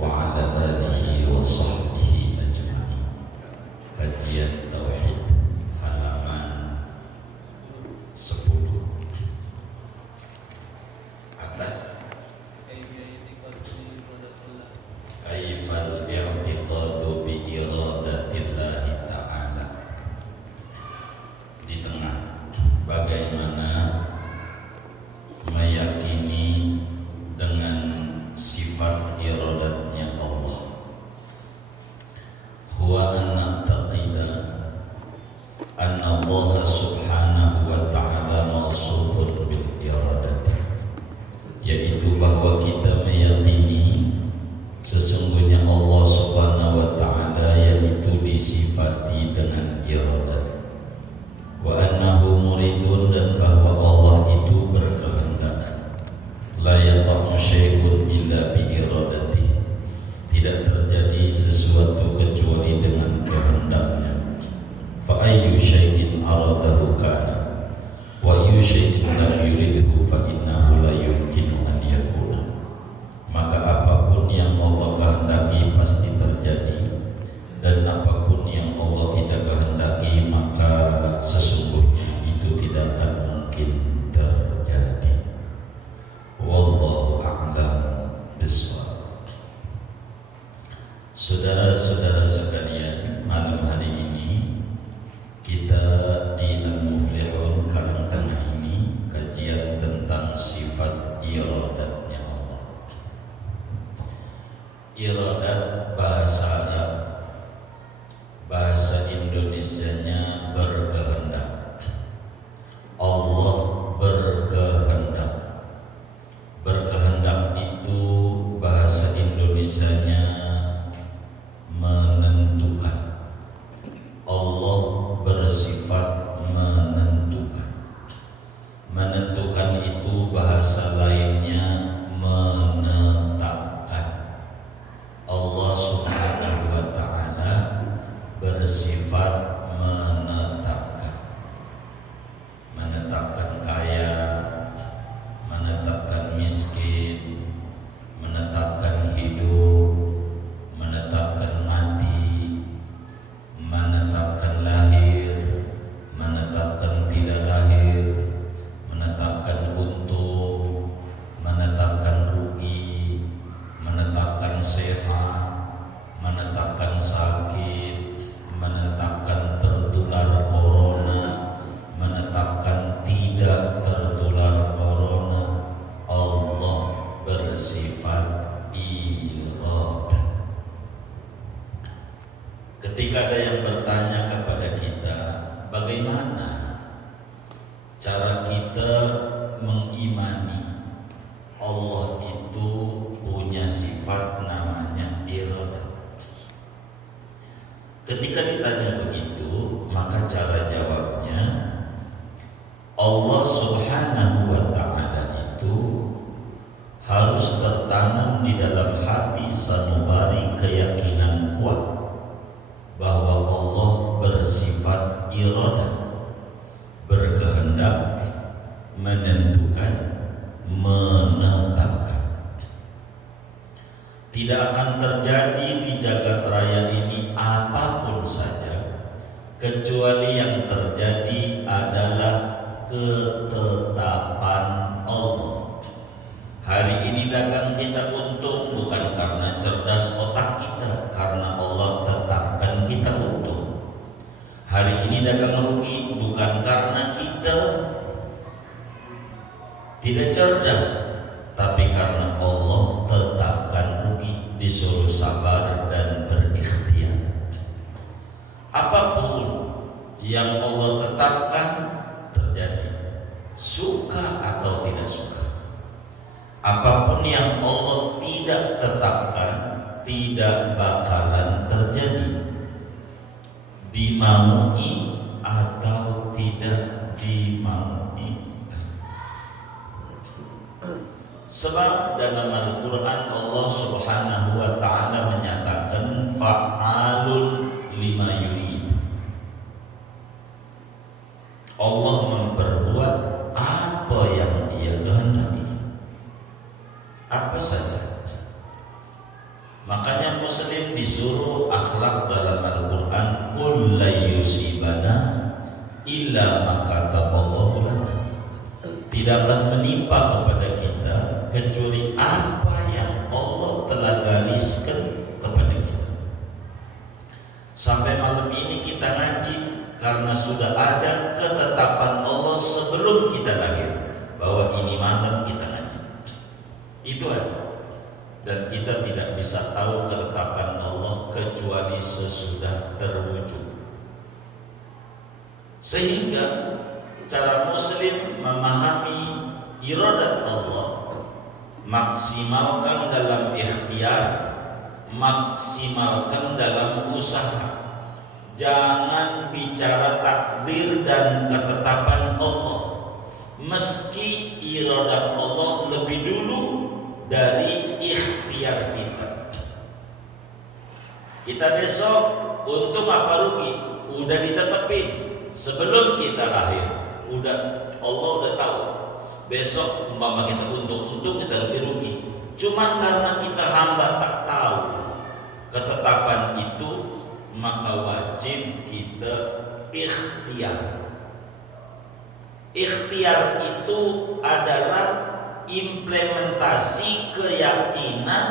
وعلى آله وصحبه أجمعين. Kajian Tauhid halaman 10 atas Kaifal i'tiqadu bi iradatillahi ta'ala. Di tengah bagaimana meyakini dengan sifat iradatnya Allah. Huwa anna taqida anna Allah subhanahu wa ta'ala mawsufun bil iradati, yaitu bahwa kita meyakini sesungguhnya Allah subhanahu wa ta'ala yaitu disifati dengan iradat. Wa annahu muridun, dan bahwa Allah itu berkehendak. La yaqa'u syai'un illa bi iradati, tidak terjadi sesuatu kecuali dengan kehendaknya. Fa ayyu syai'in aradahu kana wa ayyu syai'in lam yuridhu fa innahu la yumkinu an yakuna. Maka apapun yang Allah kehendaki pasti terjadi, dan apapun yang Allah tidak kehendaki maka sesungguhnya itu tidak akan mungkin terjadi. Wallahu a'lam bishawab. Saudara-saudara sekalian, malam hari ini kita di Al-Muflihun Karangtengah ini kajian tentang sifat iradatnya Allah. Iradat bahasa Arab, bahasa Indonesianya berkehendak. Allah berkehendak. Berkehendak itu bahasa Indonesianya menentukan. Allah bersifat menentukan. Menentukan itu bahasa lainnya menetapkan. Allah subhanahu wa ta'ala bersifat menetapkan. Menetapkan kaya, menetapkan miskin, menetapkan hidup, menetapkan mati, menetapkan lahir, menetapkan tidak lahir, menetapkan untung, menetapkan rugi, menetapkan sehat, menetapkan sakit, menetapkan tertular corona, menetapkan tidak tertular corona. Allah bersifat iradat. Ketika ada yang bertanya kepada kita, bagaimana cara kita mengimani Allah itu punya sifat namanya iradat? Ketika ditanya begitu, maka cara jawabnya, Allah subhanahu wa ta'ala itu harus tertanam di dalam hati sanubari keyakinan kuat bahwa Allah bersifat iradat, berkehendak, menentukan, menetapkan. Tidak akan terjadi di jagat raya ini apapun saja kecuali yang terjadi adalah ketetapan Allah. Hari ini dagang kita untung bukan karena cerdas otak kita, karena Allah tetapkan kita untung. Hari ini dagang rugi bukan karena kita tidak cerdas, tapi karena Allah tetapkan rugi, disuruh sabar dan berikhtiar. Apapun yang Allah tetapkan terjadi, suka atau tidak suka. Apapun yang Allah tidak tetapkan tidak bakalan terjadi, dimaui atau tidak dimaui. Sebab dalam Al-Quran Allah subhanahu wa ta'ala menyatakan fa'alun lima yurid. Allah memperbuat apa yang Dia kehendaki. Apa saja. Makanya muslim disuruh akhlak dalam Al-Quran, qul la yusibana illa ma kataballahu lana. Tidak akan menimpa kepada kita kecuali apa yang Allah telah gariskan kepada kita. Sampai malam ini kita ngaji karena sudah ada ketetapan Allah sebelum kita lahir bahwa ini malam kita ngaji. Itu ada. Dan kita tidak bisa tahu ketetapan Allah kecuali sesudah terwujud. Sehingga cara muslim memahami iradat Allah, maksimalkan dalam ikhtiar, maksimalkan dalam usaha. Jangan bicara takdir dan ketetapan Allah, meski iradat Allah lebih dulu dari ikhtiar kita. Kita besok untung apa rugi udah ditetepin sebelum kita lahir. Udah, Allah udah tahu besok umpama kita untung kita rugi. Cuman karena kita hamba tak tahu ketetapan itu, maka wajib kita ikhtiar. Ikhtiar itu adalah implementasi keyakinan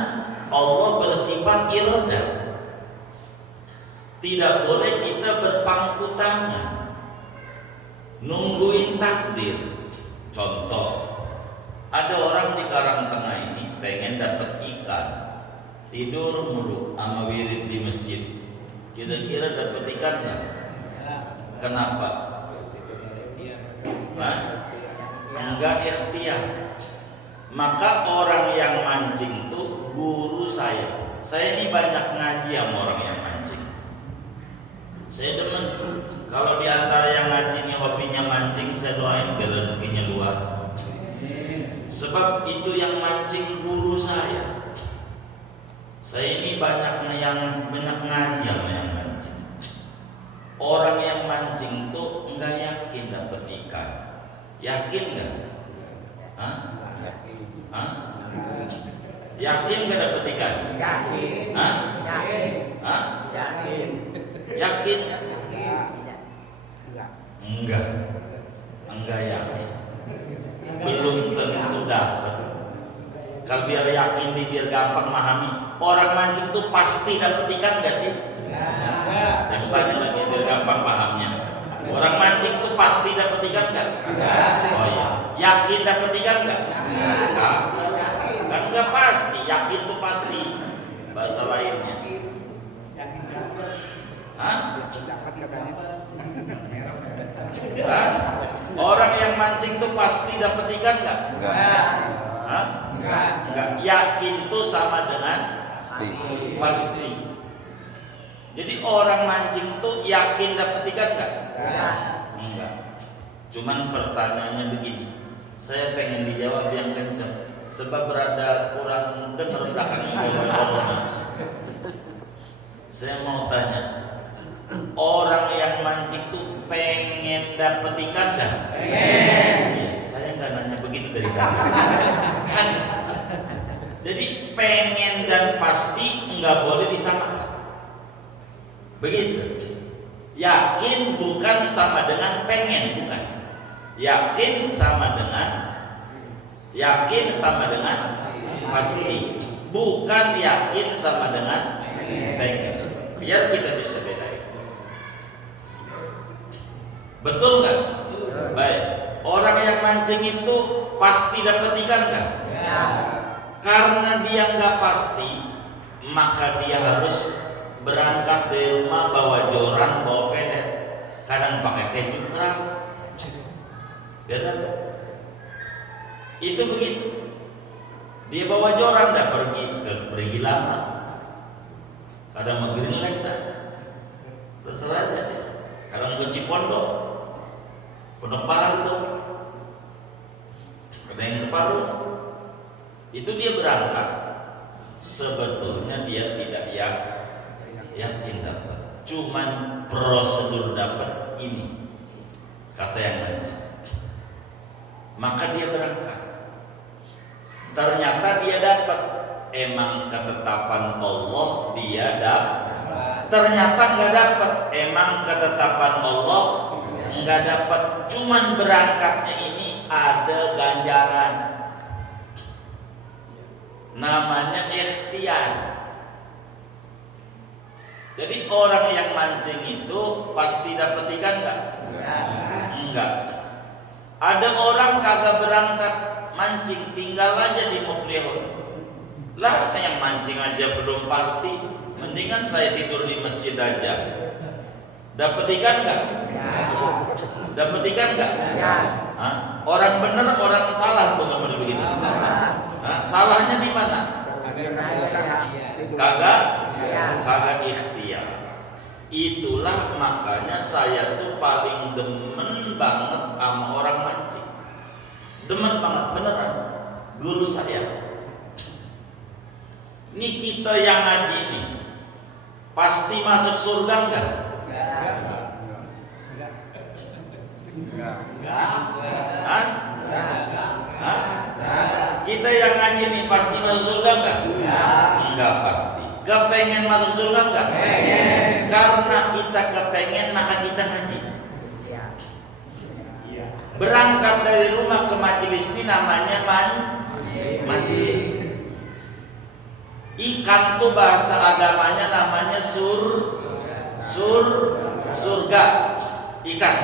Allah bersifat iradah. Tidak boleh kita berpangku tangan nungguin takdir. Contoh, ada orang di Karangtengah ini pengen dapat ikan, tidur mulu sama wirid di masjid. Kira-kira dapat ikan nggak? Kenapa? Enggak ikhtiar. Maka orang yang mancing tuh guru saya. Saya ini banyak ngaji sama orang yang mancing. Saya demen kalau di antara yang ngaji ini hobinya mancing, saya doain biar rezekinya luas. Sebab itu yang mancing guru saya. Saya ini banyak ngaji sama yang mancing. Orang yang mancing tuh enggak yakin dapat ikan. Yakin enggak? Hah? Yakin gak dapet ikan? Yakin. Yakin? Enggak yakin. Belum tentu dapat. Kalau biar yakin biar gampang memahami. Orang mancing tuh pasti dapet ikan gak sih? Saya tanya lagi biar gampang pahamnya. Orang mancing tuh pasti dapet ikan gak? Oh iya. Yakin dapet ikan gak? Kan enggak pasti, yakin tuh pasti. Bahasa lainnya. Orang yang mancing tuh pasti dapat ikan enggak? Enggak. Yakin tuh sama dengan pasti. Jadi orang mancing tuh yakin dapat ikan enggak? Enggak. Cuman pertanyaannya begini. Saya pengen dijawab yang kencang. Sebab berada kurang dengar belakangnya corona. Saya mau tanya, orang yang mancing tuh pengen dapet ikan gak? Pengen. Saya nggak nanya begitu dari tadi. Kan? Jadi pengen dan pasti nggak boleh disamakan. Begitu. Yakin bukan sama dengan pengen, bukan. Yakin sama dengan pasti, bukan yakin sama dengan pengen. Biar kita bisa bedain. Betul nggak? Baik. Orang yang mancing itu pasti dapat ikan nggak? Karena dia nggak pasti, maka dia harus berangkat dari rumah bawa joran, bawa pelet, kadang pakai keju kerang. Benar? Itu begitu. Dia bawa joran dah pergi lama. Kadang mau Greenland dah. Terserah aja. Kadang ke Cipondo, Pondok Baru tuh. Ada yang ke Paru. Itu dia berangkat. Sebetulnya dia tidak yakin dapat. Cuman prosedur dapat ini. Kata yang mancing. Maka dia berangkat. Ternyata dia dapat. emang ketetapan Allah dia dapat. Ternyata nggak dapat, emang ketetapan Allah nggak dapat. Cuman berangkatnya ini ada ganjaran, namanya ikhtiar. Jadi orang yang mancing itu pasti dapat ikan nggak? Enggak. Ada orang kagak berangkat mancing, tinggal aja di Muflihun. Lah yang mancing aja belum pasti, mendingan saya tidur di masjid aja. Dapat ikan nggak? Dapat ikan nggak? Orang benar, orang salah tuh nggak boleh begitu. Salahnya di mana? Kagak ikhtiar. Itulah makanya saya tuh paling demen banget sama orang mancing. Demen banget beneran. Guru saya. Ini kita yang ngaji nih pasti masuk surga enggak? Kita yang ngaji nih pasti masuk surga enggak? Enggak pasti. Kepengen masuk surga enggak? Karena kita kepengen maka kita ngaji. Berangkat dari rumah ke majelis ini namanya mancing. Ikan tuh bahasa agamanya namanya surga. Ikan.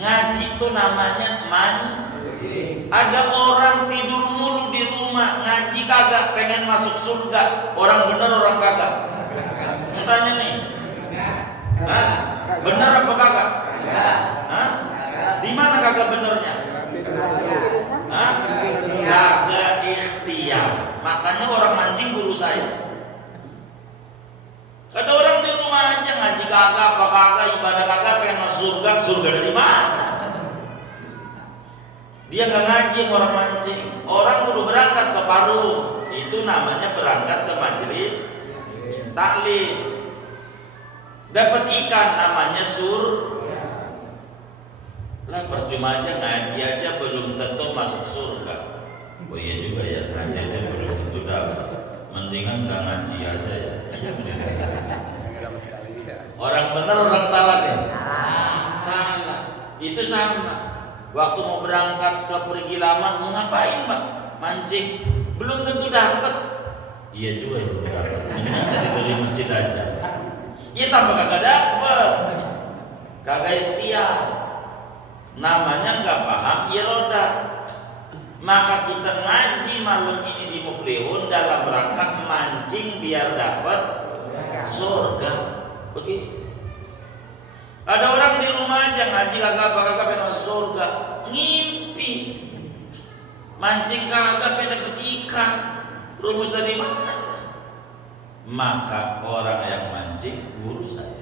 Ngaji tuh namanya mancing. Ada orang tidur mulu di rumah, ngaji kagak, pengen masuk surga. Orang bener orang kagak? Tanya nih. Bener apa kagak? Di mana kagak benernya? Kagak ikhtiar. Makanya orang mancing guru saya. Ada orang di rumah aja ngaji kagak, apa kagak, ibadah kagak, pengen masuk surga. Surga dari mana? Dia nggak ngaji orang mancing. Orang kudu berangkat ke Parung. Itu namanya berangkat ke majelis taklim. Dapat ikan namanya lah percuma aja ngaji aja belum tentu masuk surga. Oh iya juga ya, ngaji aja belum tentu dapat. Mendingan nggak ngaji aja ya. Orang benar orang salah deh. Salah. Itu sama. Waktu mau berangkat ke Perigilaman mau ngapain Pak? Mancing. Belum tentu dapat. Iya juga ya belum dapat. Mendingan saya tidur di masjid aja. Ya tambah kagak dapat. Kagak ikhtiar. Namanya nggak paham irodah. Maka kita ngaji malam ini di Muflihun dalam rangka mancing biar dapat surga. Begitu. Ada orang di rumah aja ngaji kagak pengen masuk surga, ngimpi. Mancing kagak pengen dapat ikan. Rumus dari mana? Maka orang yang mancing guru saya.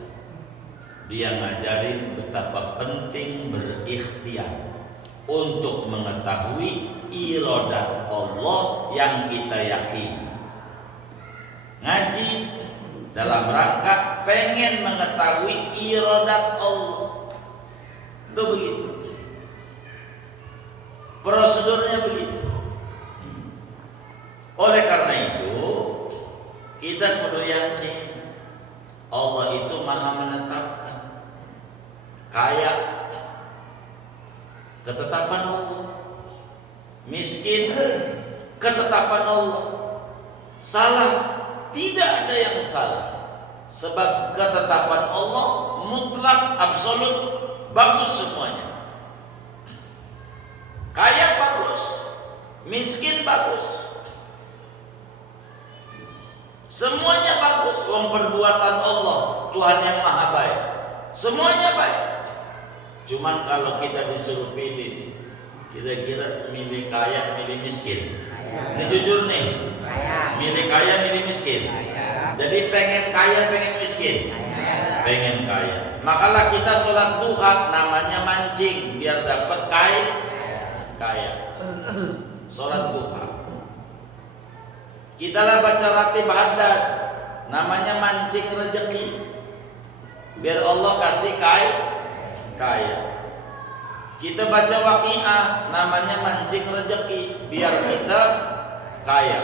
Dia ngajarin betapa penting berikhtiar untuk mengetahui iradah Allah yang kita yakini. Ngaji dalam rangka pengen mengetahui iradat Allah. Itu begitu. Prosedurnya begitu. Oleh karena itu kita perlu yakin Allah itu Maha menetapkan. Kaya ketetapan Allah, miskin ketetapan Allah, salah tidak ada yang salah sebab ketetapan Allah mutlak absolut bagus semuanya. Kaya bagus, miskin bagus, semuanya bagus. Wong perbuatan Allah Tuhan yang maha baik, semuanya baik. Cuman kalau kita disuruh pilih, kira-kira milih kaya, milih miskin. Ini jujur nih, milih kaya, milih miskin. Jadi pengen kaya, pengen miskin. Pengen kaya. Makalah kita sholat duha namanya mancing biar dapat kaya. Sholat duha. Kita lah baca ratib haddad namanya mancing rezeki biar Allah kasih kaya. Kita baca waqiah namanya mancing rezeki biar kita kaya.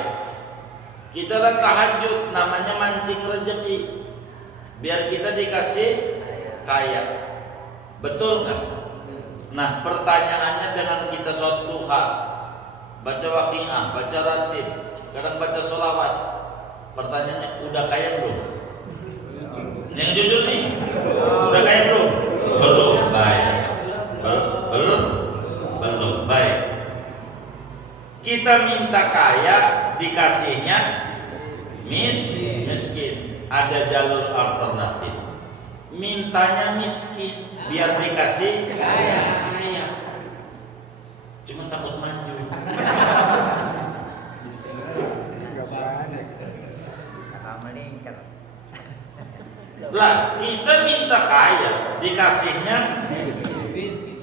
Kita lah tahajud, namanya mancing rezeki, biar kita dikasih kaya. Betul nggak? Nah, pertanyaannya dengan kita sholat duha, baca waqiah, baca ratib, kadang baca sholawat, pertanyaannya udah kaya belum? Yang jujur nih, udah kaya belum? Belum. Baik. Belum. Baik. Kita minta kaya, dikasihnya miskin. Ada jalur alternatif. Mintanya miskin, biar dikasih kaya. Cuma takut maju. Lah, kita minta kaya, dikasihnya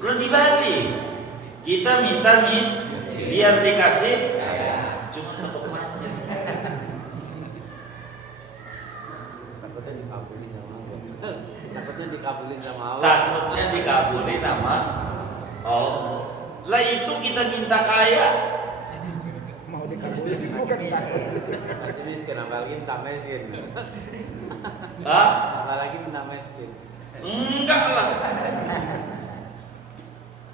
lebih balik. Kita minta biar dikasih cuma takut manja. Takutnya dikabulin sama Allah. Lah itu kita minta kaya, mau dikabulin bukan Masih miskin, apalagi minta miskin. Apalagi minta miskin. Enggak lah.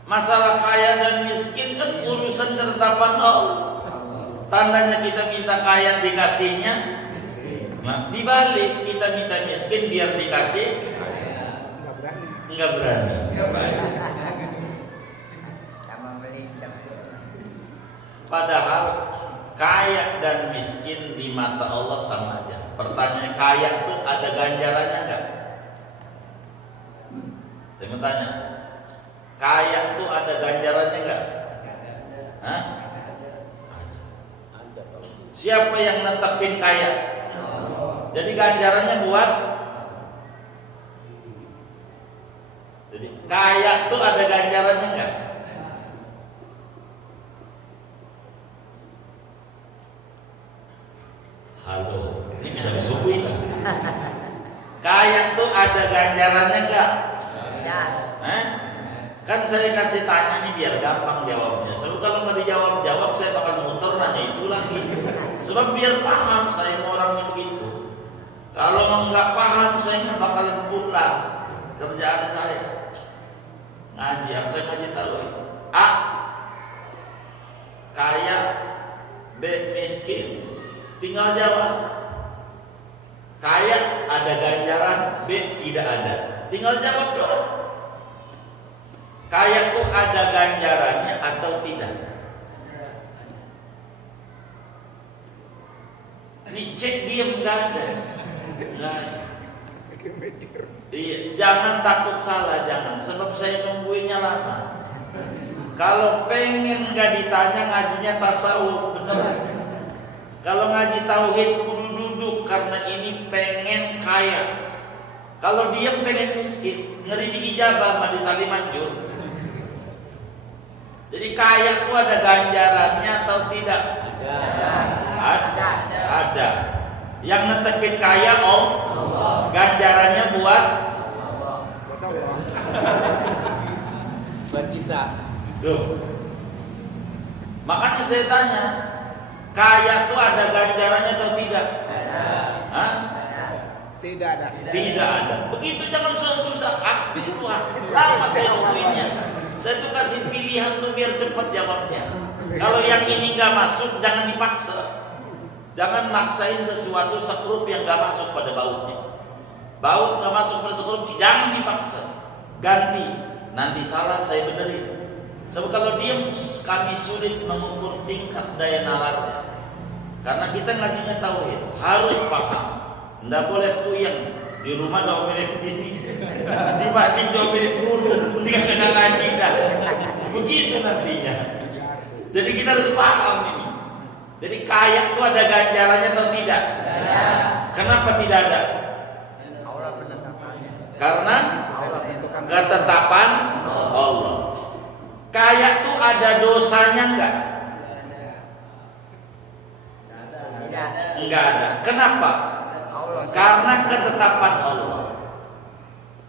Masalah kaya dan miskin kan urusan ketetapan Allah. Tandanya kita minta kaya dikasihnya, nah dibalik kita minta miskin biar dikasih, enggak berani. Padahal kaya dan miskin di mata Allah sama aja. Pertanyaan, kaya itu ada ganjarannya enggak? Saya mau tanya, kaya itu ada ganjarannya enggak? Hah? Siapa yang netepin kaya? Jadi ganjarannya buat. Jadi kaya itu ada ganjarannya enggak? Halo, ini bisa disuguhin. Kaya tuh ada ganjarannya enggak? Kan saya kasih tanya nih biar gampang jawabnya. Sebab kalau nggak dijawab saya bakal muter nanya itu lagi. Sebab biar paham saya mau orangnya begitu. Kalau nggak paham saya nggak bakalan pulang kerjaan saya. Ngaji, apa yang ngaji tahu? A, kaya, B, miskin. Tinggal jawab. Kaya ada ganjaran, B tidak ada. Tinggal jawab doang. Kaya itu ada ganjarannya atau tidak? Ini cek diam nggak ada. Iya, jangan takut salah, jangan. Sebab saya nungguinnya lama. Kalau pengen nggak ditanya ngajinya tasawuf beneran. Kalau ngaji tauhid kudu duduk karena ini pengen kaya. Kalau diam pengen miskin, ngeri diijabah sama disalim manjur. Jadi kaya itu ada ganjarannya atau tidak? Ada. Yang netepin kaya Allah. Ganjarannya buat kita. Tuh. Makanya saya tanya, kaya itu ada ganjarannya atau tidak? Hah? Tidak ada. Tidak ada. Begitu jangan susah-susah. Lama saya nungguinnya. Saya tuh kasih pilihan tuh biar cepat jawabnya. Kalau yang ini nggak masuk, jangan dipaksa. Jangan maksain sesuatu sekrup yang nggak masuk pada bautnya. Baut nggak masuk pada sekrup, jangan dipaksa. Ganti. Nanti salah saya benerin. Sebab kalau diam kami sulit mengukur tingkat daya nalarnya. Karena kita ngajinya tauhid, harus paham. Nggak boleh puyeng. Di rumah domelin ini, di masjid domelin guru, ketika kena ngaji dah. Begitu nantinya. Jadi kita harus paham ini. Jadi kaya itu ada ganjarannya atau tidak? Kenapa tidak ada? Karena ketetapan Allah. Kaya itu ada dosanya enggak? Enggak ada. Kenapa? Karena ketetapan Allah.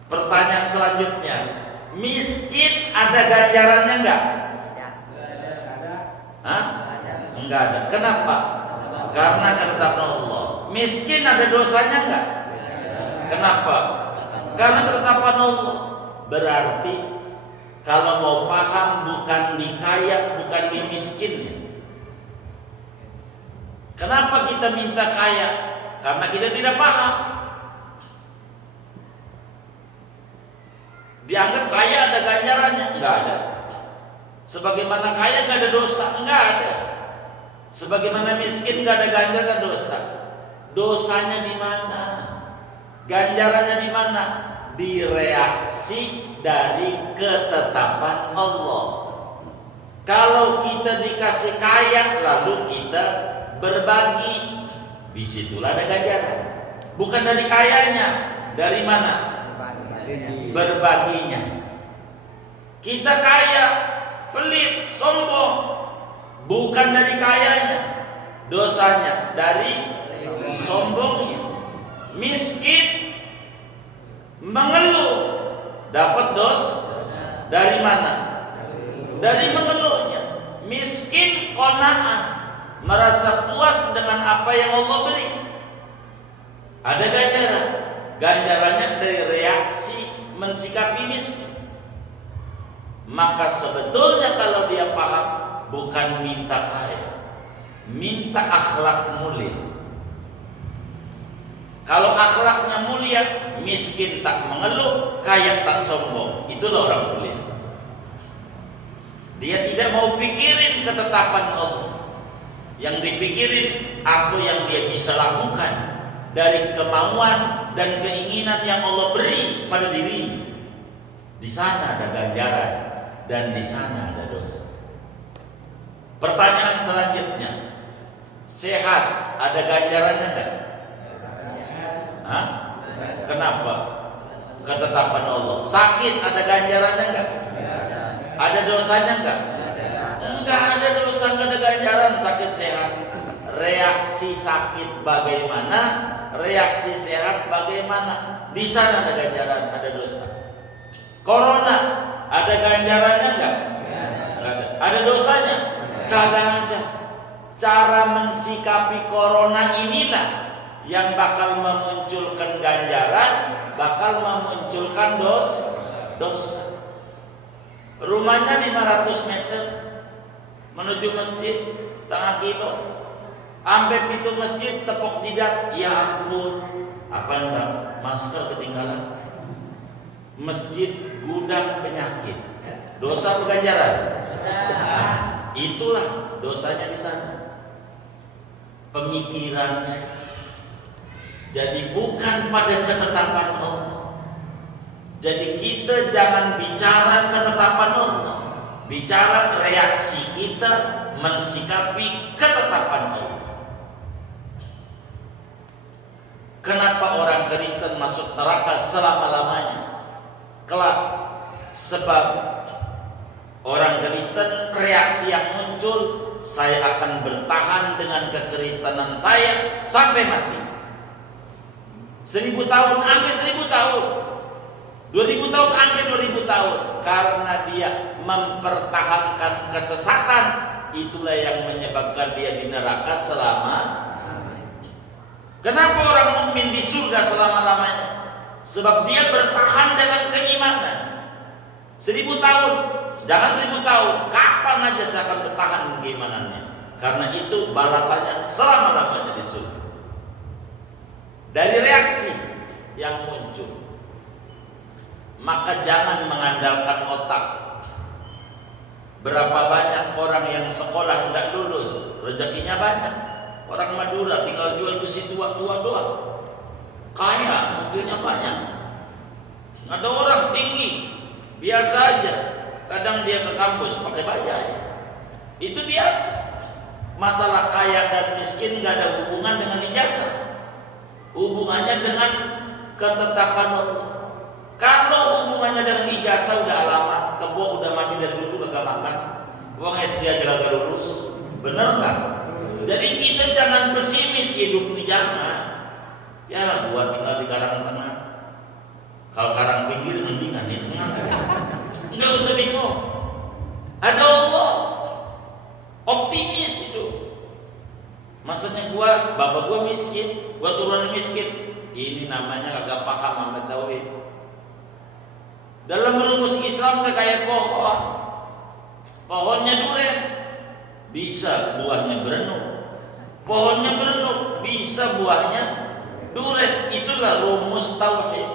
Pertanyaan selanjutnya, miskin ada ganjarannya enggak? Hah? Enggak ada. Kenapa? Karena ketetapan Allah. Miskin ada dosanya enggak? Kenapa? Karena ketetapan Allah. Berarti kalau mau paham bukan di kaya, bukan di miskin. Kenapa kita minta kaya? Karena kita tidak paham. Dianggap kaya ada ganjarannya? Enggak ada. Sebagaimana kaya enggak ada dosa? Enggak ada. Sebagaimana miskin enggak ada ganjaran dosa. Dosanya di mana? Ganjarannya di mana? Di reaksi dari ketetapan Allah. Kalau kita dikasih kaya lalu kita berbagi, disitulah ada ganjaran. Bukan dari kayanya. Dari mana? Berbaginya. Kita kaya, pelit, sombong, bukan dari kayanya, dosanya dari sombongnya. Miskin, mengeluh, dapat dosa dari mana? Dari mengeluhnya. Miskin qanaah, merasa puas dengan apa yang Allah beri. Ada ganjaran. Ganjarannya dari reaksi mensikapi miskin. Maka sebetulnya kalau dia paham, bukan minta kaya, minta akhlak mulia. Kalau akhlaknya mulia, miskin tak mengeluh, kaya tak sombong. Itulah orang mulia. Dia tidak mau pikirin ketetapan Allah. Yang dipikirin apa yang dia bisa lakukan dari kemauan dan keinginan yang Allah beri pada diri. Di sana ada ganjaran dan di sana ada dosa. Pertanyaan selanjutnya, sehat ada ganjarannya enggak? Hah? Kenapa? Ketetapan Allah. Sakit ada ganjarannya enggak? Ada dosanya enggak? Enggak ada dosa, enggak ada ganjaran sakit sehat. Reaksi sakit bagaimana? Reaksi sehat bagaimana? Di sana ada ganjaran, ada dosa. Corona ada ganjarannya enggak? Enggak ada. Ada dosanya? Kagak ada. Cara mensikapi corona inilah yang bakal memunculkan ganjaran, bakal memunculkan dosa. Rumahnya 500 meter menuju masjid setengah kilo. Sampai pintu masjid tepok jidat, ya ampun, apa enggak? Masker ketinggalan. Masjid gudang penyakit. Dosa ganjaran? Nah, itulah dosanya di sana. Pemikirannya. Jadi bukan pada ketetapan Allah. Jadi kita jangan bicara ketetapan Allah, bicara reaksi kita mensikapi ketetapan Allah. Kenapa orang Kristen masuk neraka selama-lamanya? Kelak, sebab orang Kristen reaksi yang muncul, saya akan bertahan dengan kekristenan saya sampai mati. 1000 tahun sampai 1000 tahun, 2000 tahun sampai 2000 tahun, karena dia mempertahankan kesesatan. Itulah yang menyebabkan dia di neraka selama. Kenapa orang mukmin di surga selama-lamanya? Sebab dia bertahan dalam keimanan. 1000 tahun, jangan 1000 tahun, kapan aja saya akan bertahan dengan keimanannya. Karena itu balasannya selama-lamanya di surga. Dari reaksi yang muncul. Maka jangan mengandalkan otak. Berapa banyak orang yang sekolah tidak lulus, rezekinya banyak. Orang Madura tinggal jual besi tua-tua doang, kaya, mobilnya banyak. Ada orang tinggi, biasa aja, kadang dia ke kampus pakai bajai. Itu biasa. Masalah kaya dan miskin gak ada hubungan dengan ijazah. Hubungannya dengan ketetapan Allah. Kalau hubungannya dengan ijazah udah lama, kebo udah mati dari dulu kagak makan, uang SD aja kagak lulus, bener nggak? Jadi kita jangan pesimis hidup ini, jangan. Ya gua tinggal di Karang Tengah, kalau Karang Pinggir mendingan ya tengah. Nggak usah bingung. Ada Allah, optimis hidup. Maksudnya gua miskin, gua turunin miskin. Ini namanya kagak paham sama tauhid. Dalam rumus Islam kayak pohon. Pohonnya durian, bisa buahnya berenuk. Pohonnya berenuk, bisa buahnya durian. Itulah rumus tauhid.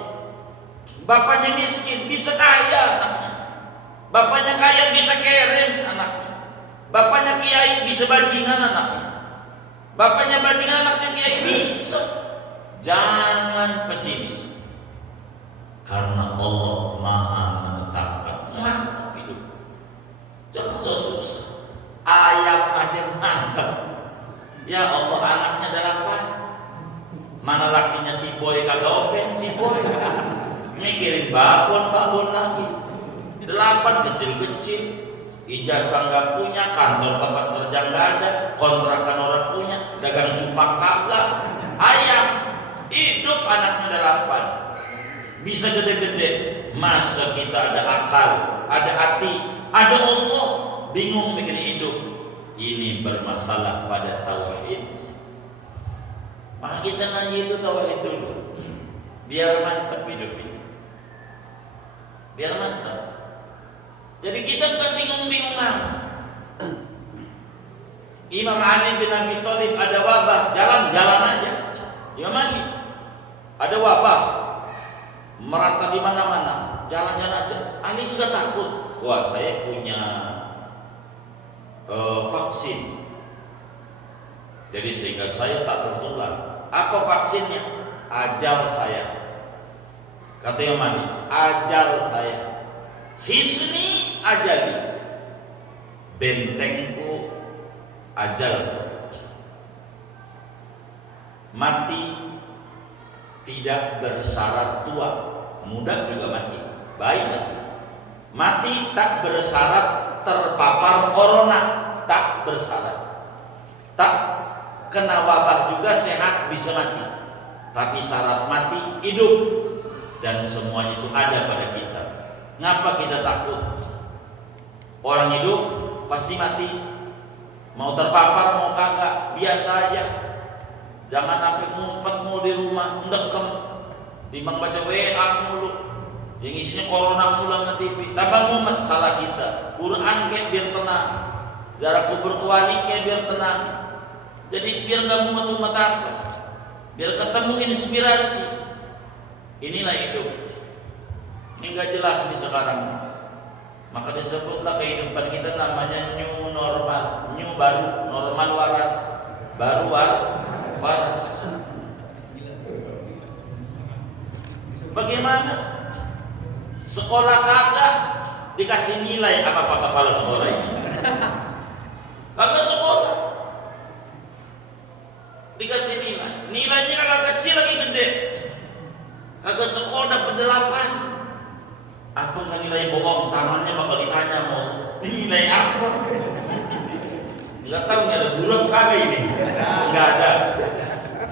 Bapaknya miskin, bisa kaya anaknya. Bapaknya kaya, bisa keren anaknya. Bapaknya kiai, bisa bajingan anaknya. Bapaknya bajingan, anaknya kiai, bisa. Jangan pesimis, karena Allah Maha menetapkan. Mantap hidup. Jangan so susah. Ayam aja mantap. Ya Allah, anaknya 8. Mana lakinya si boy kagak open, si boy mikirin babon lagi. 8 kecil-kecil, ijazah nggak punya, kantor tempat kerja nggak ada, kontrakan orang punya, dagang cupak kagak. Ayam hidup anaknya 8, bisa gede-gede. Masa kita ada akal, ada hati, ada Allah, bingung bikin hidup. Ini bermasalah pada tauhid. Maka kita ngaji itu tauhid dulu, biar mantap hidup ini, biar mantap. Jadi kita bukan bingung-bingung lagi. Imam Ali bin Abi Thalib ada wabah, jalan aja. Imam Ali ada wabah, merata di mana-mana, jalan-jalan aja. Ali juga takut. Wah, saya punya vaksin, jadi sehingga saya tak tertular. Apa vaksinnya? Ajal saya. Kata Imam Ali, ajal saya. Hisni ajali, bentengku ajal. Mati tidak bersyarat tua, muda juga mati, baik mati. Mati tak bersyarat terpapar corona, tak bersyarat. Tak kena wabah juga sehat bisa mati. Tapi syarat mati hidup, dan semuanya itu ada pada kita. Ngapa kita takut? Orang hidup pasti mati. Mau terpapar mau kagak, biasa aja. Jangan sampai ngumpet mulu di rumah, ndekem. Timbang baca WA mulu, yang isinya corona mulu sama TV. Tambah mumet, salah kita. Quran kayak biar tenang, ziarah kubur kuali kayak biar tenang. Jadi biar gak mumet-mumet apa, biar ketemu inspirasi. Inilah hidup. Ini gak jelas di sekarang. Maka disebutlah kehidupan kita namanya new normal. New baru, normal waras, baru waras. Bagaimana? Sekolah kagak dikasih nilai apa kepala sekolah ini? Kagak sekolah dikasih nilai. Nilainya kagak kecil lagi gede. Kagak sekolah dapat 8. Apa kan nilai bohong, tamannya bakal ditanya mau nilai apa? Nggak tahu nggak ada guru kagak ini? Nggak ada.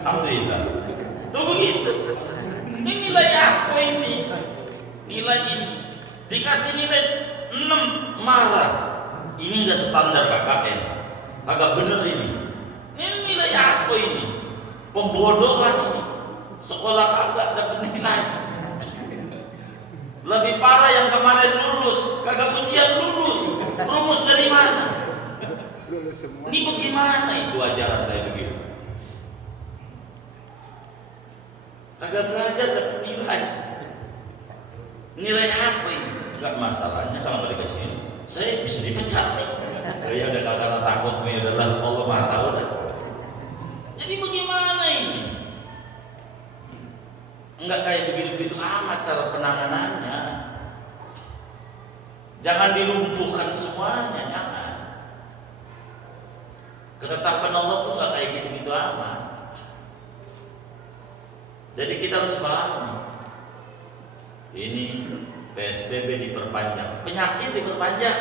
Alhamdulillah. Tuh begitu. Ini nilai apa ini? Nilai ini dikasih nilai 6 marah. Ini nggak standar KKN. Kagak bener ini. Ini nilai apa ini? Pembodohan ini. Sekolah kagak dapat nilai. Lebih parah yang kemarin lulus, kagak ujian lulus. Rumus dari mana? Lulus semua. Ini bagaimana itu ajaran kayak begitu? Kagak belajar dapat nilai. Nilai apa ini? Enggak, masalahnya kalau mereka sini, saya bisa dipecat nih. Ya udah karena takut, ya udahlah, Allah Maha tahu dah. Jadi bagaimana ini? Enggak kayak begitu-begitu amat cara penanganannya. Jangan dilumpuhkan semuanya, jangan. Ketetapan Allah tuh enggak kayak gitu-gitu amat. Jadi kita harus paham. Ini PSBB diperpanjang, penyakit diperpanjang.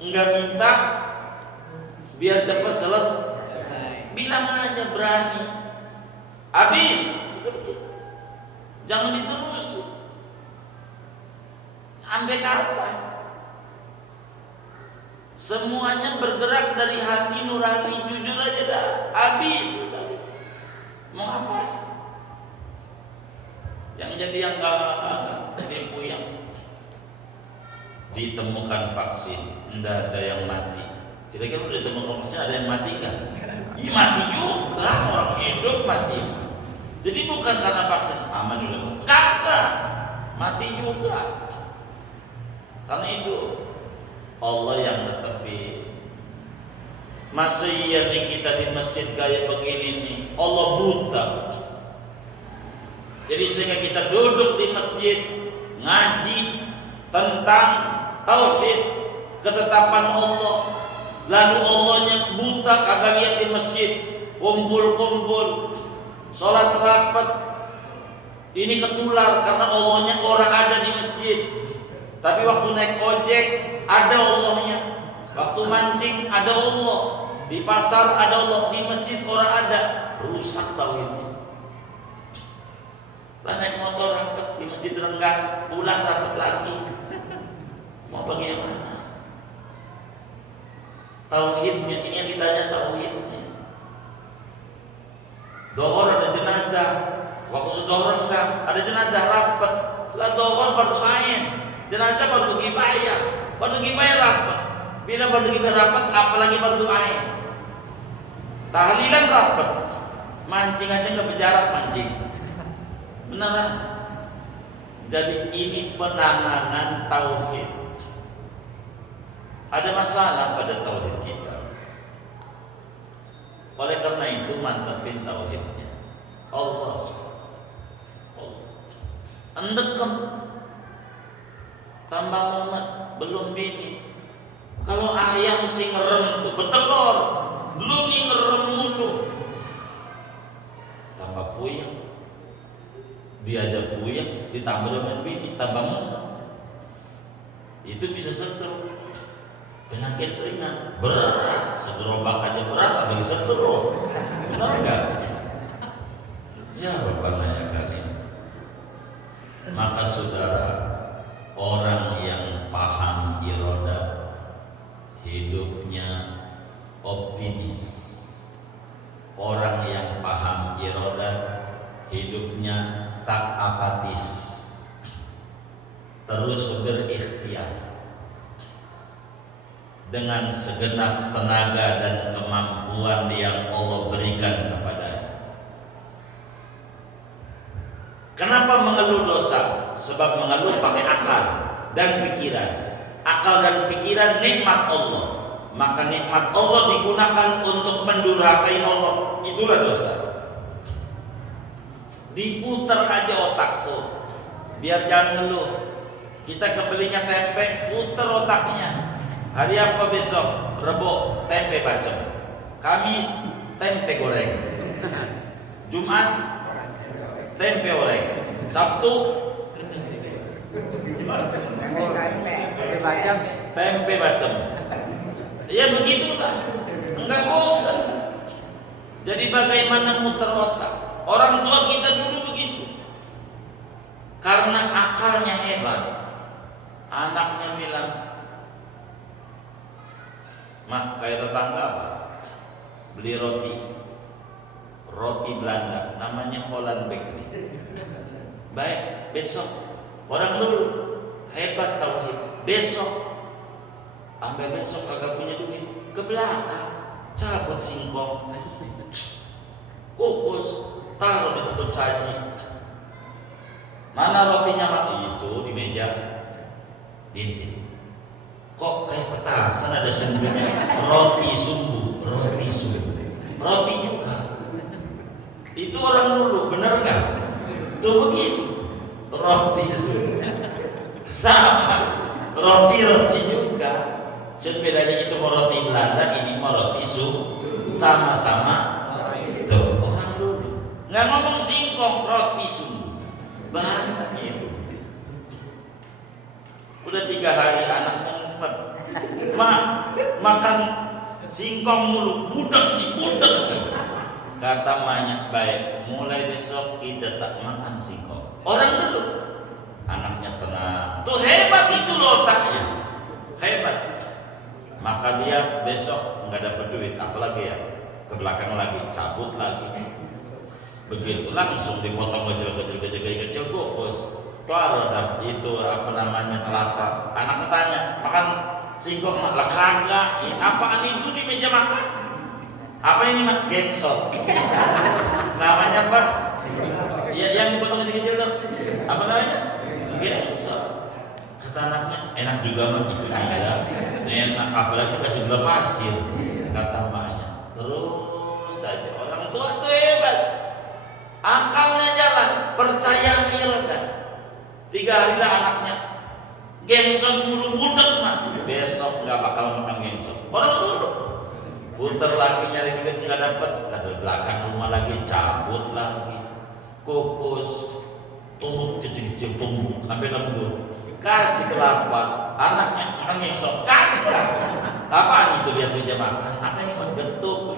Enggak minta biar cepat selesai. Bilang aja berani. Habis, jangan diterus. Sampai kapan? Semuanya bergerak dari hati nurani, jujur aja dah, habis sudah. Mau apa? Yang jadi yang galak-galak, jadi puyeng. Ditemukan vaksin, tidak ada yang mati. Kira-kira udah ditemukan vaksin ada yang mati nggak? Iya mati juga, orang hidup mati. Jadi bukan karena vaksin aman udah, kagak, mati juga. Karena itu Allah yang tetapin. Masa iya nih kita di masjid kayak begini nih, Allah buta. Jadi sehingga kita duduk di masjid ngaji tentang tauhid, ketetapan Allah, lalu Allahnya buta kagak lihat di masjid, kumpul-kumpul, sholat rapat, ini ketular karena Allahnya orang ada di masjid. Tapi waktu naik ojek ada Allahnya, waktu mancing ada Allah, di pasar ada Allah, di masjid orang ada, rusak tauhidnya. Lah naik motor rapat di masjid renggang, pulang rapat lagi. Mau bagaimana? Tauhidnya, ini yang ditanya tauhidnya. Dohor ada jenazah, waktu sudah renggang ada jenazah rapat. Lah dohor fardu ain, jenazah fardu kifayah. Fardu kifayah rapat. Bila fardu kifayah rapat, apalagi fardu ain. Tahlilan rapat. Mancing aja nggak berjarak mancing. Beneran. Jadi ini penanganan tauhid. Ada masalah pada tauhid kita. Oleh karena itu mantepin tauhidnya. Allah. Endekem. Tambah lemet, belum bini. Kalau ayam sing ngerem itu betelor, belum nih ngerem mulu. Tambah puyeng. Diajak puyeng, ditambah dengan bini, tambah lemet. Itu bisa stroke. Penyakit ringan, berat, segerobak aja berat, apalagi stroke. Benar enggak? Ya Bapak nanyakan ini. Maka saudara, orang yang paham iroda, hidupnya optimis. Orang yang paham iroda, hidupnya tak apatis, terus berikhtiar dengan segenap tenaga dan kemampuan yang Allah berikan kepadanya. Kenapa mengeluh dosa? Sebab mengeluh pakai akal dan pikiran. Akal dan pikiran nikmat Allah, maka nikmat Allah digunakan untuk mendurhakai Allah. Itulah dosa. Diputar aja otak tuh, biar jangan ngeluh. Kita kebelinya tempe, putar otaknya. Hari apa besok? Rebo, tempe bacem. Kamis, tempe goreng. Jumat, tempe orek. Sabtu, tempe bacem. Ya begitulah, enggak bosan. Jadi bagaimana muter otak? Orang tua kita dulu begitu. Karena akalnya hebat, anaknya bilang, "Mak, kayak tetangga apa? Beli roti Belanda, namanya Holland Bakery. Baik, besok orang dulu hebat tauhid. Besok, sampai besok kagak punya duit, ke belakang cabut singkong, kukus, taruh di tutup saji. Mana rotinya Mak? Itu di meja dinding. Kok kayak petasan ada sumbunya? Roti sumbu, roti sumbu, roti juga. Itu orang dulu, bener nggak? Tuh begitu, roti sumbu, sama roti juga. Cuma bedanya itu mau roti Belanda, ini mau roti sumbu, sama-sama. Tuh orang dulu nggak ngomong singkong, roti sumbu, bahasa itu. Udah 3 hari anaknya ngumpet, "Mak, makan singkong mulu, budek nih. Kata maknya, "Baik, mulai besok kita tak makan singkong." Orang dulu, anaknya tenang. Tuh hebat itu loh otaknya, hebat. maka dia besok nggak dapat duit, apalagi ya ke belakang lagi, cabut lagi. Begitu langsung dipotong kecil, kukus. Keluar itu apa namanya kelapa. Anak tanya, makan singkong lah kagak. Apaan itu di meja makan? Apa ini mak? Gensot. Namanya apa? Ya yang dipotong kecil tuh. Apa namanya? Gensot. Kata anaknya, enak juga mah itu dia. Enak apalagi kasih gula pasir. Kata maknya. Terus saja orang tua tuh hebat. Akalnya jalan, percaya mirda. 3 hari lah anaknya gensot mulu budek mah, besok nggak bakal makan gensot. Orang dulu puter lagi nyari duit nggak dapet, ke belakang rumah lagi cabut lagi, kukus, tumbuk kecil-kecil tumbuk sampai lembut, kasih kelapa, anaknya makan gensot, kagak. Apaan itu lihat meja makan, apa ini mah getuk.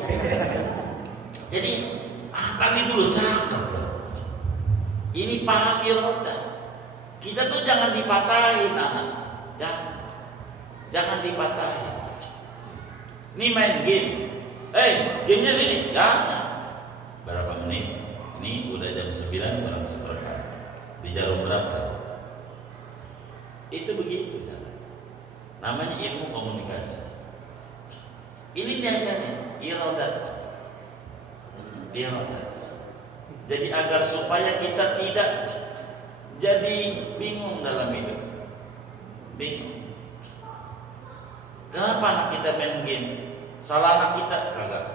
Jadi akal itu lo cakep. Ini paham iroda. Kita tuh jangan dipatahin anak, jangan dipatahin. Ini main game, gamenya sini, jangan. Berapa menit? Ini udah jam 9 kurang seperempat. Di jarum berapa? Itu begitu jangan. Namanya ilmu komunikasi. Ini dia irodat. Jadi agar supaya kita tidak jadi bingung dalam hidup. Bingung. Kenapa anak kita main game? Salah anak kita? Kagak.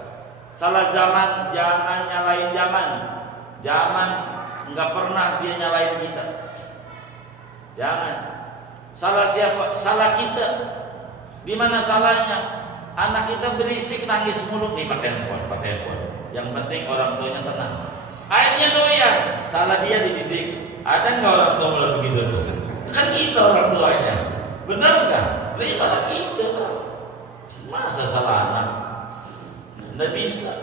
Salah zaman, jangan nyalain zaman. Zaman nggak pernah dia nyalain kita. Jangan. Salah siapa? Salah kita. Di mana salahnya? Anak kita berisik nangis mulu nih pakai handphone. Yang penting orang tuanya tenang. Akhirnya doyan. Salah dia dididik. Ada nggak orang tua mulai begitu tuh? Kan kita orang tuanya, benar nggak? Ini salah kita. Masa salah anak? Nggak bisa,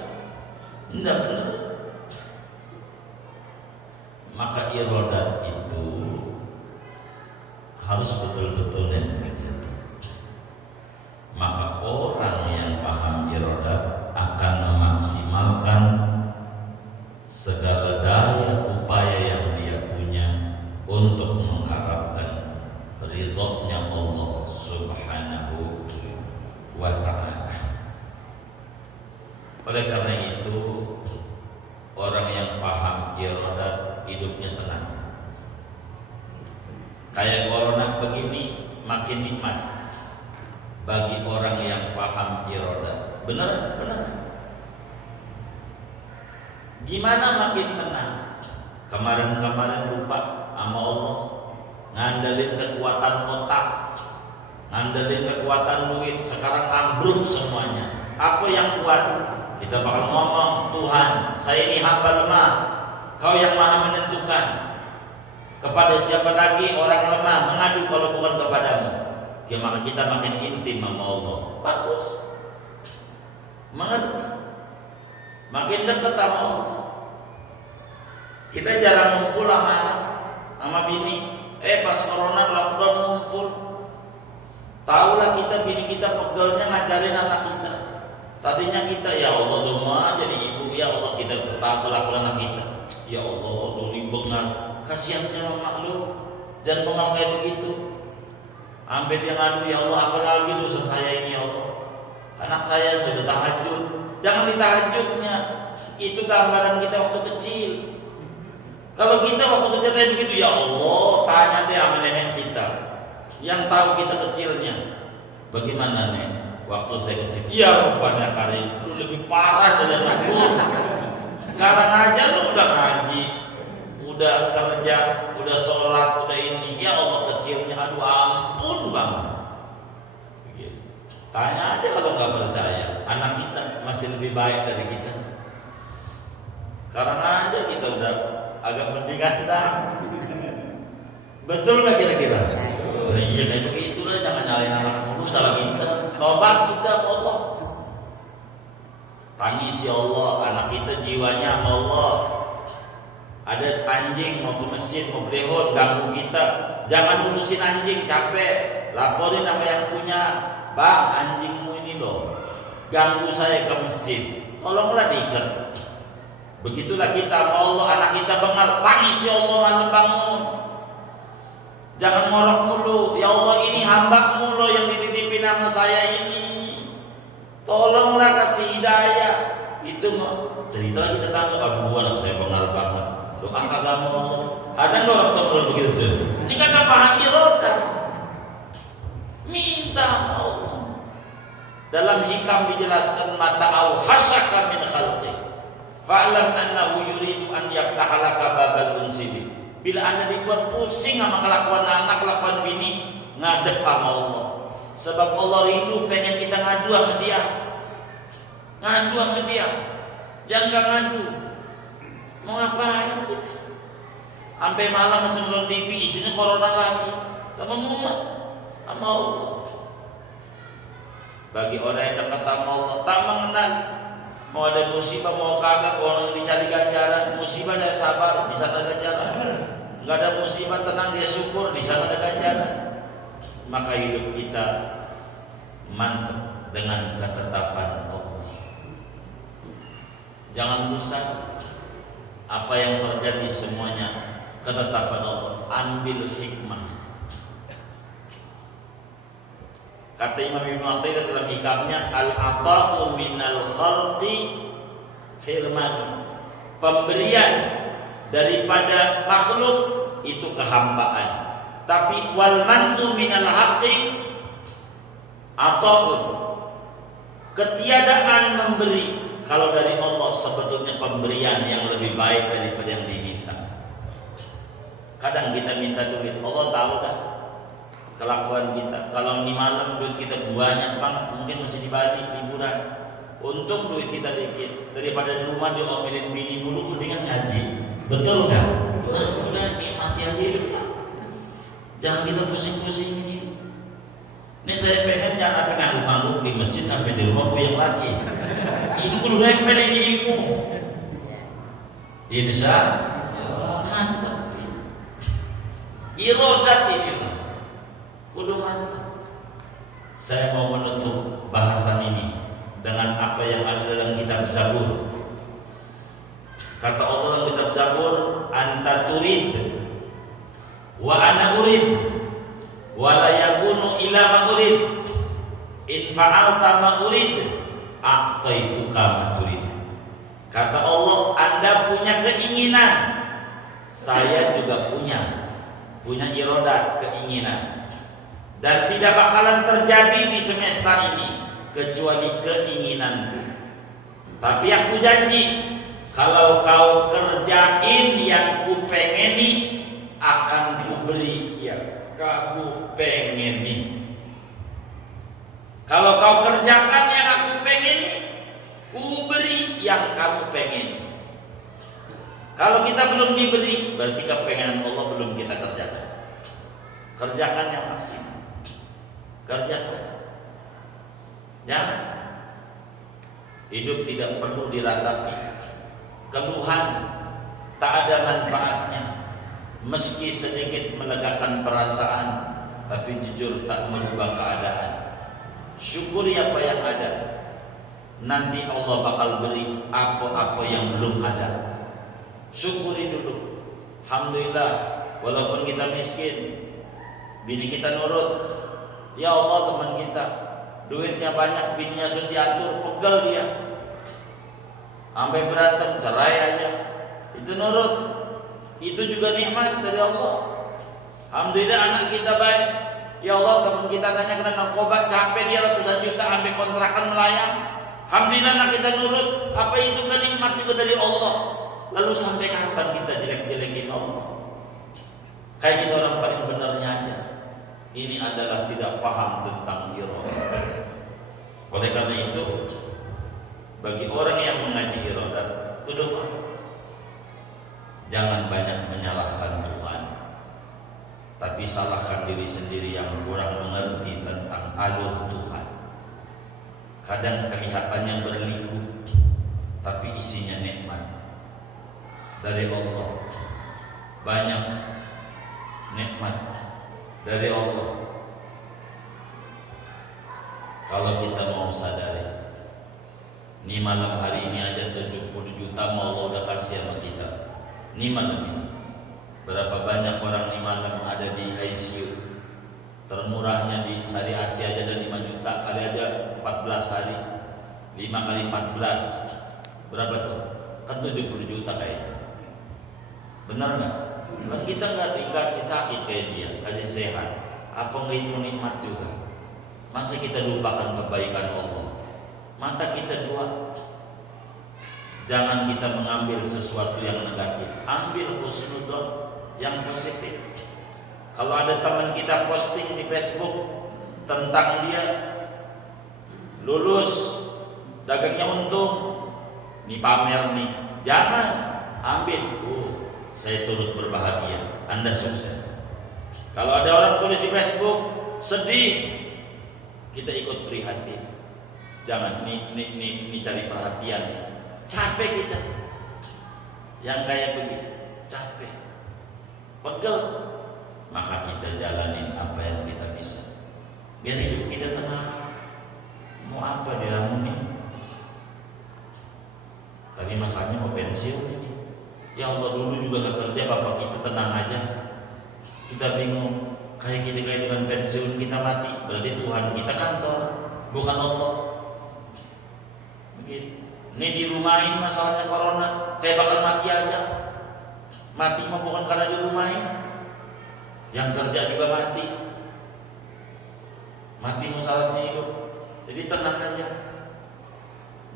nggak benar. Maka irodat itu harus betul-betul terjadi. Maka orang yang paham irodat akan memaksimalkan segala daya upaya yang dia punya untuk mengharapkan ridhonya Allah Subhanahu wa ta'ala. Oleh karena itu, orang yang paham irodat hidupnya tenang. Kayak corona begini makin nikmat bagi orang yang paham irodat. Benar? Gimana makin tenang? Kemarin lupa sama Allah, ngandelin kekuatan otak, ngandelin kekuatan duit. Sekarang ambruk semuanya. Apa yang kuat? Kita bakal ngomong, Tuhan, saya ini hamba lemah, Kau yang maha menentukan. Kepada siapa lagi orang lemah mengadu kalau bukan kepadamu? Maka kita makin intim sama Allah. Bagus. Mengerti? Makin dekat sama Allah. Kita jarang ngumpul sama anak, sama bini. Pas corona lockdown ngumpul. Tahulah kita bini kita pegelnya ngajarin anak kita. Tadinya kita ya Allah doa jadi ibu, ya Allah kita tetap melakukan anak kita. Ya Allah doli bengal, kasihan sama mak lu, jangan bengal kayak begitu. Sampai dia ngadu, ya Allah apalagi dosa saya ini ya Allah. Anak saya sudah tahajud, jangan ditahajudnya. Itu gambaran kita waktu kecil. Kalau kita waktu kecil kayak begitu, ya Allah tanya deh sama nenek kita yang tahu kita kecilnya. Bagaimana nih waktu saya kecil? Iya rupanya Karim lu lebih parah dari aku. Sekarang aja lu udah ngaji, udah kerja, udah sholat, udah ini. Ya Allah kecilnya, aduh ampun banget. Tanya aja kalau nggak percaya, anak kita masih lebih baik dari kita. Sekarang aja kita udah agak mendingan dah. Betul nggak kira-kira? Iya kayak begitu lah, jangan nyalain anak mulu, salah kita. Tobat kita Allah. Tangis ya Allah, anak kita jiwanya sama Allah. Ada anjing mau ke masjid, mau ke rehon, ganggu kita. Jangan urusin anjing, capek. Laporin sama yang punya. Bang, anjingmu ini loh ganggu saya ke masjid, tolonglah diikat. Begitulah kita mau Allah anak kita bengal, tangis ya Allah malam bangun. Jangan ngorok mulu, ya Allah ini hamba-Mu loh yang dititipin nama saya ini. Tolonglah kasih hidayah. Itu mah cerita lagi tetangga, aduh anak saya bengal banget. Doa kagak mau. Ada nggak orang tua begitu tuh? Ini kagak paham iroda. Minta Allah. Dalam hikam dijelaskan mata auhasaka min khalqi. Fa'lam annahu yuridu an yaftaha laka babal unsibi. Bila Anda dibuat pusing sama kelakuan anak, kelakuan bini, ngadep sama Allah. Sebab Allah rindu pengen kita ngadu sama Dia. Ngadu sama Dia. Jangan gak ngadu. Mau ngapain kita? Sampai malam masih nonton TV, isinya corona lagi. Sama umat, sama Allah. Bagi orang yang dekat sama Allah, tak mengenal. Mau ada musibah, mau kagak, orang yang dicari ganjaran. Musibah saya sabar, di sana ada ganjaran. Enggak ada musibah, tenang dia syukur, di sana ada ganjaran. Maka hidup kita mantap dengan ketetapan Allah. Jangan rusak apa yang terjadi semuanya ketetapan Allah. Ambil hikmah. Kata Imam Ibnu Athaillah dalam hikamnya, al-ata'u minal khalqi hirman. Pemberian daripada makhluk itu kehambaan. Tapi wal man'u minal haqqi ataupun ketiadaan memberi kalau dari Allah sebetulnya pemberian yang lebih baik daripada yang diminta. Kadang kita minta duit, Allah tahu dah kelakuan kita. Kalau di malam duit kita banyak banget, mungkin masih di Bali liburan. Untung duit kita dikit, daripada di rumah diomelin bini mulu, mendingan ngaji. Betul kan? Udah nikmati aja hidup. Jangan kita pusing-pusing ini. Ini saya pengen jangan sampai ngangguk-ngangguk di masjid sampai di rumah puyeng lagi. Ini kudu nempel di ilmu. Insya Allah mantap. Irodat ini kudu mantap. Saya mau menutup bahasan ini dengan apa yang ada dalam kitab Zabur. Kata Allah dalam kitab Zabur, anta turid wa ana urid wa la yakunu ila ma urid in fa'alta ma urid a'taituka ma turid. Kata Allah, Anda punya keinginan, saya juga punya irodat, keinginan. Dan tidak bakalan terjadi di semesta ini kecuali keinginanku. Tapi aku janji, kalau kau kerjain yang ku pengeni, akan ku beri yang kamu pengeni. Kalau kau kerjakan yang aku pengeni, ku beri yang kamu pengeni. Kalau kita belum diberi, berarti kepengenan Allah belum kita kerjakan. Kerjakan yang maksimal. Kerjakan. Jangan. Hidup tidak perlu diratapi. Keluhan tak ada manfaatnya. Meski sedikit melegakan perasaan, tapi jujur tak merubah keadaan. Syukuri apa yang ada. Nanti Allah bakal beri apa-apa yang belum ada. Syukuri dulu. Alhamdulillah, walaupun kita miskin, bini kita nurut. Ya Allah, teman kita duitnya banyak, bininya sudah diatur, pegel dia, sampai berantem, cerai aja. Itu nurut. Itu juga nikmat dari Allah. Alhamdulillah anak kita baik. Ya Allah, teman kita nanya kena narkoba, capek dia ratusan juta, ambil kontrakan melayang. Alhamdulillah anak kita nurut. Apa itu kan nikmat juga dari Allah. Lalu sampai kapan kita jelek-jelekin Allah? Kayak kita orang paling benarnya aja. Ini adalah tidak paham tentang irodah. Oleh karena itu, bagi orang yang mengaji irodah, kudu jangan banyak menyalahkan Tuhan, tapi salahkan diri sendiri yang kurang mengerti tentang alur Tuhan. Kadang kelihatannya berliku, tapi isinya nikmat dari Allah. Banyak nikmat dari Allah. Kalau kita mau sadari, ini malam hari ini aja 70 juta mau Allah udah kasih sama kita. Ini malam ini. Berapa banyak orang di malam ada di ICU. Termurahnya di Sari Asia aja ada 5 juta, kali aja 14 hari. 5 kali 14 berapa tuh? Kan 70 juta kayaknya. Benar nggak? Kan kita nggak dikasih sakit kayak dia, kasih sehat. Apa nggak itu nikmat juga? Masa kita lupakan kebaikan Allah? Mata kita dua. Jangan kita mengambil sesuatu yang negatif. Ambil husnudon yang positif. Kalau ada teman kita posting di Facebook tentang dia lulus, dagangnya untung, nih pamer nih, jangan ambil. Saya turut berbahagia, Anda sukses. Kalau ada orang tulis di Facebook sedih, kita ikut prihatin. Jangan ini cari perhatian. Capek kita. Yang kayak begitu, capek. Pegel. Maka kita jalanin apa yang kita bisa. Biar hidup kita tenang. Mau apa dilamunin? Tapi masalahnya mau pensiun ini. Ya Allah, dulu juga gak kerja, bapak kita tenang aja. Kita bingung. Kayak kita dengan pensiun kita mati, berarti Tuhan kita kantor, bukan Allah. Begitu. Ini dirumahin masalahnya corona, kayak bakal mati aja. Mati mah bukan karena dirumahin. Yang kerja juga mati. Mati masalahnya hidup. Jadi tenang aja.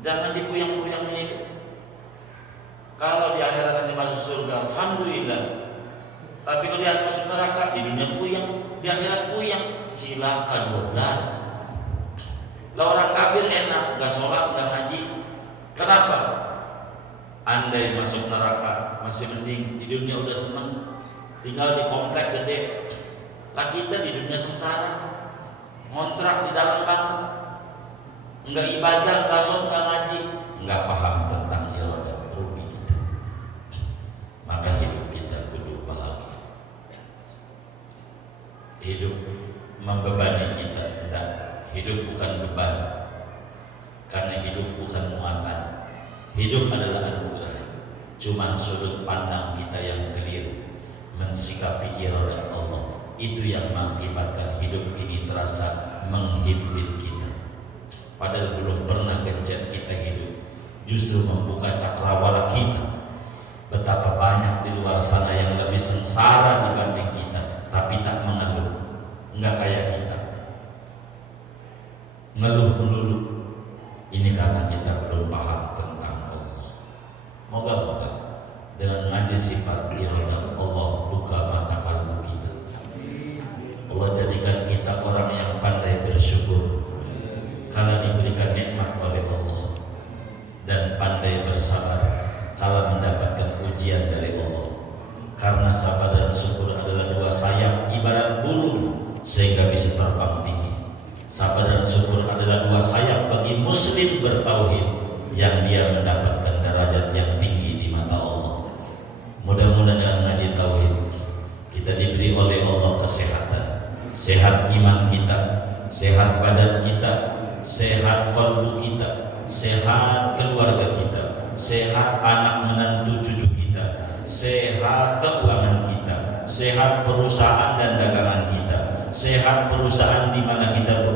Jangan dipuyang-puyangin hidup. Kalau di akhirat nanti masuk surga, alhamdulillah. Tapi kalau di akhirat masuk neraka, di dunia puyang, di akhirat puyang. Silakan 12. Lah orang kafir enak, nggak sholat, nggak ngaji. Kenapa? Andai masuk neraka masih mending, di dunia udah seneng, tinggal di komplek gede. Lah kita di dunia sengsara, ngontrak di dalam banget, nggak ibadah, nggak sholat, nggak ngaji, nggak paham tentang iradah, rugi kita. Maka hidup kita kudu bahagia. Hidup membebani kita, tidak. Hidup bukan beban, karena hidup bukan muatan. Hidup adalah anugerah. Cuman sudut pandang kita yang keliru mensikapi iradah Allah, itu yang mengakibatkan hidup ini terasa menghimpit kita. Padahal belum pernah gencet kita hidup, justru membuka cakrawala kita. Betapa banyak di luar sana yang lebih sengsara dibanding kita, tapi tak mengeluh. Enggak kayak kita, ngeluh melulu. Ini karena kita belum paham tentang Allah. Moga-moga dengan ngaji sifat iradah Allah buka mata kalbu kita. Allah jadikan kita orang yang pandai bersyukur kala diberikan nikmat oleh Allah, dan pandai bersabar kala mendapatkan ujian dari Allah. Karena sabar dan syukur adalah dua sayap ibarat burung sehingga bisa terbang tinggi. Sabar dan syukur adalah dua sayap bagi muslim bertauhid yang dia mendapatkan derajat yang tinggi di mata Allah. Mudah-mudahan dengan ngaji tauhid kita diberi oleh Allah kesehatan, sehat iman kita, sehat badan kita, sehat kalbu kita, sehat keluarga kita, sehat anak menantu cucu kita, sehat keuangan kita, sehat perusahaan dan dagangan kita, sehat perusahaan di mana kita